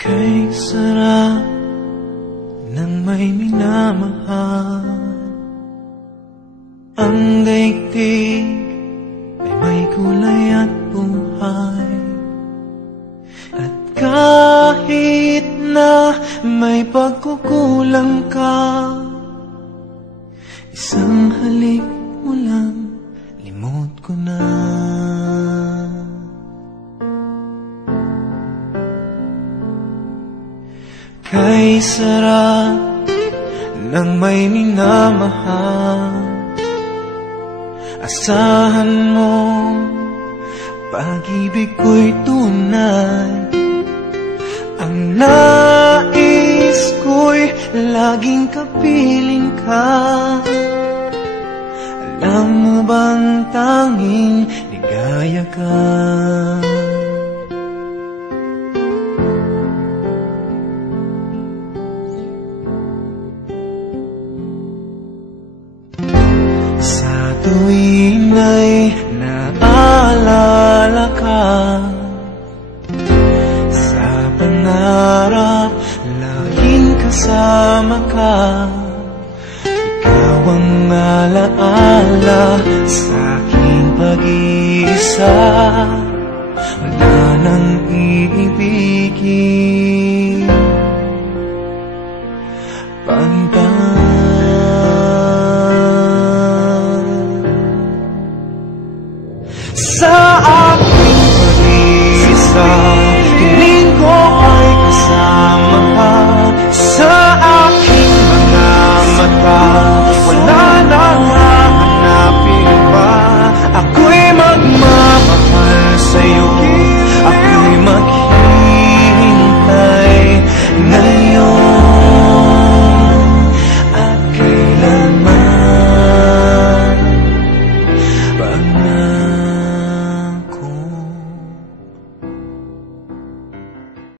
Kay sarap ng may minamahal. Ang daigdig ay may kulay at buhay. At kahit na may pagkukulang ka, isang halik mo lang, limot ko na. Kay sarap ng may minamahal. Asahan mo, pag-ibig ko'y tunay. Ang nais ko'y laging kapiling ka. Alam mo bang tanging ligaya ka? Tuwing ay naalala ka, sa pangarap laging kasama ka. Ikaw ang alaala sa aking pag-iisa, wala nang iibigin.